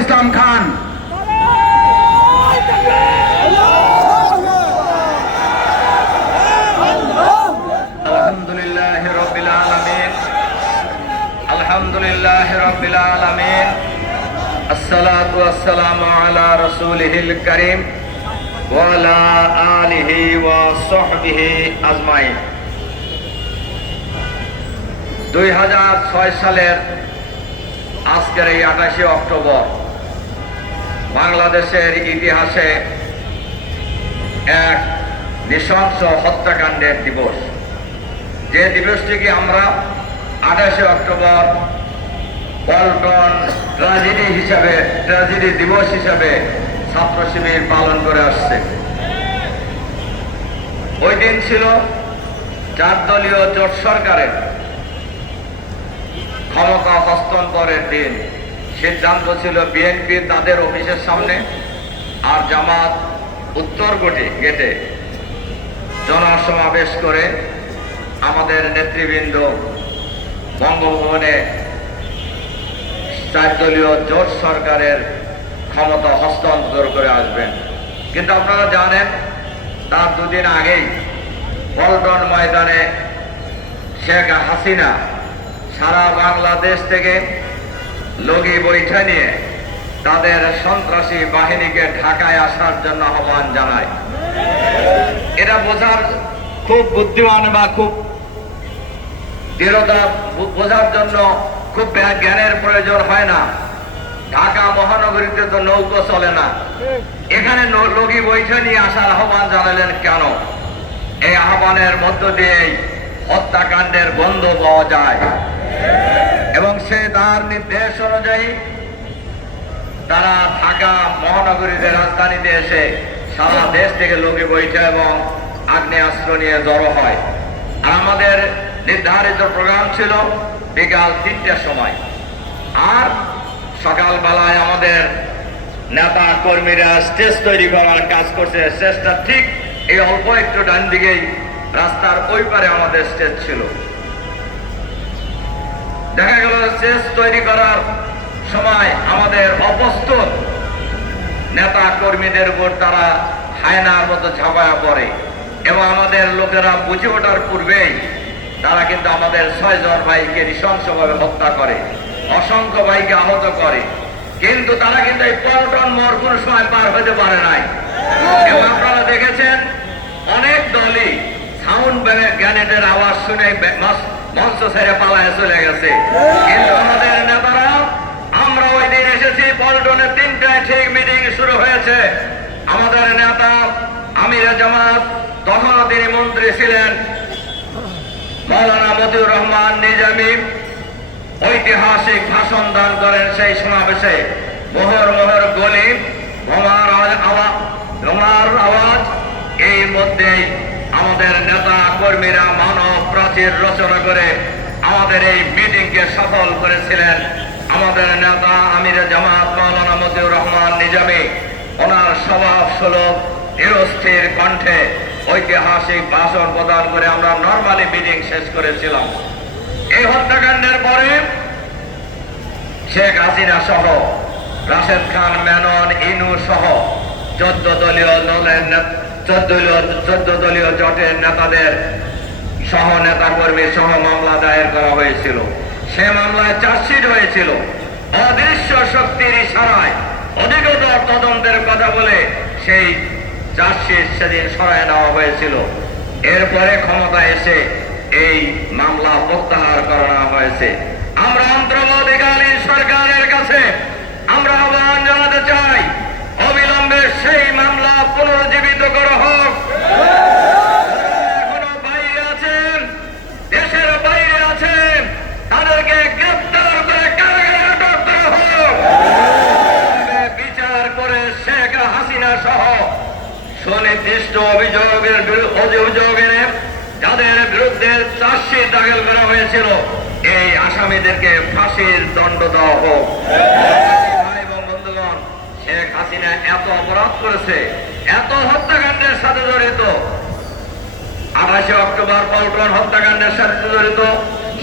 ইসলাম খান। আলহামদুলিল্লাহ রবিল আলমিন। আজকের এই আঠাশে অক্টোবর বাংলাদেশের ইতিহাসে এক নৃশংস হত্যাকাণ্ডের দিবস। যে দিবসটিকে আমরা আঠাশে অক্টোবর পল্টন ট্রাজেডি হিসাবে ট্রাজেডি দিবস হিসাবে ছাত্র শিবির পালন করে আসছে। ওই দিন ছিল চার দলীয় জোট সরকারের ক্ষমতা হস্তান্তরের দিন। সিদ্ধান্ত ছিল বিএনপি তাদের অফিসের সামনে আর জামাত উত্তর গেটে গেটে জনসমাবেশ করে আমাদের নেতৃবৃন্দ বঙ্গভবনে চার দলীয় জোট সরকারের ক্ষমতা হস্তান্তর করে আসবেন। কিন্তু আপনারা জানেন, তার দুদিন আগেই পল্টন ময়দানে শেখ হাসিনা সারা বাংলাদেশ থেকে লগি বৈঠা নিয়ে তাদের সন্ত্রাসী বাহিনীকে ঢাকায় আসার জন্য আহ্বান জানায়। এটা বোঝার খুব বুদ্ধিমান বা খুব দৃঢ়তা বোঝার জন্য খুব জ্ঞানের প্রয়োজন হয় না। ঢাকা মহানগরীতে তো নৌকো চলে না। এখানে লগি বৈঠা নিয়ে আসার আহ্বান জানালেন কেন? এই আহ্বানের মধ্য দিয়েই হত্যাকাণ্ডের গন্ধ পাওয়া যায়। এবং সে তার নির্দেশ অনুযায়ী তারা ঢাকা মহানগরীতে রাজধানীতে এসে সারা দেশ থেকে লোকে বইছে এবং আগ্নেয়াস্ত্র নিয়ে জড়ো হয়। আর আমাদের নির্ধারিত প্রোগ্রাম ছিল বিকাল তিনটার সময়। আর সকালবেলায় আমাদের নেতা কর্মীরা স্টেজ তৈরি করার কাজ করছে। স্টেজটা ঠিক এই অল্প একটু ডান দিকেই রাস্তার ওই পারে আমাদের স্টেজ ছিল। দেখা গেল স্টেজ তৈরি করার সময় আমাদের অপ্রস্তুত নেতা কর্মীদের উপর তারা হায়নার মতো ঝাঁপায়া পড়ে এবং আমাদের লোকেরা বুঝে ওঠার পূর্বেই তারা কিন্তু আমাদের ছয়জন ভাইকে নৃশংসভাবে হত্যা করে, অসংখ্য ভাইকে আহত করে। কিন্তু তারা কিন্তু এই পল্টন মোড় কোনো সময় পার হতে পারে নাই। এবং আপনারা দেখেছেন, অনেক দলই সাউন্ড গ্যানেটের আওয়াজ শুনে মঞ্চ- ছেড়ে পালায় চলে গেছে। কিন্তু আমাদের নেতারা, আমরা ওই দিন এসেছি পল্টনের তিনটায় ঠিক মিটিং শুরু হয়েছে। আমাদের নেতা আমির জামাত তখনও তিনি মন্ত্রী ছিলেন। মৌলানা মতিউর রহমান নিজামী ঐতিহাসিক ভাষণ দান করেন সেই সমাবেশে। মোহর মোহর গলি আওয়াজ আওয়াজ, এই মধ্যেই আমাদের নেতা কর্মীরা মানব প্রাচীর রচনা করে আমাদের এই মিটিংকে সফল করেছিলেন। আমাদের নেতা আমির জামাত মাওলানা মতিউর রহমান নিজামী, ওনার স্বভাব সুলভ নিরস্থির কণ্ঠে ঐতিহাসিক ভাষণ প্রদান করে আমরা নর্মালি মিটিং শেষ করেছিলাম। এই হত্যাকাণ্ডের পরে শেখ হাসিনা সহ রাশেদ খান, মেনন, ইনু সহ চোদ্দ দলীয় দলের চোদ্দ দলীয় জোটের নেতাদের সহ নেতা কর্মী সহ মামলা দায়ের করা হয়েছিল। সে মামলায় চার্জশিট হয়েছিল। অদৃশ্য শক্তির ইশারায় অধিকতর তদন্তের কথা বলে সেই চার্জশিট সেদিন সরায় নেওয়া হয়েছিল। এরপরে ক্ষমতা এসে এই মামলা প্রত্যাহার করা হয়েছে। আমরা অন্তর্বর্তীকালীন সরকারের কাছে আমরা আহ্বান জানাতে চাই অবিলম্বে সেই মামলা পুনরুজ্জীবিত করা হোক। সুনির্দিষ্ট অভিযোগের যাদের বিরুদ্ধে হয়েছিল, এই আসামিদেরকে ফাঁসির দণ্ড দেওয়া হোক। শেখ হাসিনা এত অপরাধ করেছে, এত হত্যাকাণ্ডের সাথে জড়িত। আঠাশে অক্টোবর পল্টন হত্যাকাণ্ডের সাথে জড়িত,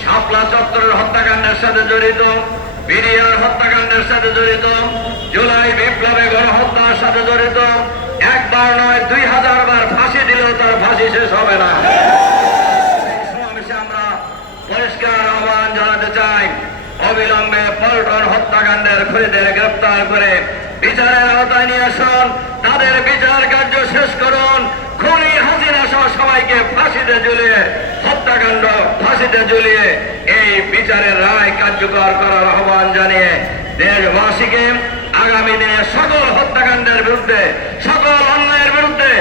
শাপলা চত্বরের হত্যাকাণ্ডের সাথে জড়িত, বিডিআর হত্যাকাণ্ডের সাথে জড়িত, জুলাই বিপ্লবে গণহত্যার সাথে জড়িত, একবার নয়, দুই হাজার বার ফাঁসি দিলেও তার ফাঁসি শেষ হবে না। আমরা পরিষ্কার আহ্বান জানাতে চাই, অবিলম্বে পল্টন হত্যাকাণ্ডের খুনিদের গ্রেপ্তার করে বিচারের আওতায় নিয়ে আসুন, তাদের বিচার কার্য শেষ করুন। খুনি হাসিনা সহ সবাইকে ফাঁসিতে ঝুলিয়ে, হত্যাকাণ্ড ফাঁসিতে ঝুলিয়ে এই বিচারের রায় কার্যকর করার আহ্বান জানিয়ে দেশবাসীকে আগামী দিনে সকল হত্যাকাণ্ডের বিরুদ্ধে, সকল অন্যায়ের বিরুদ্ধে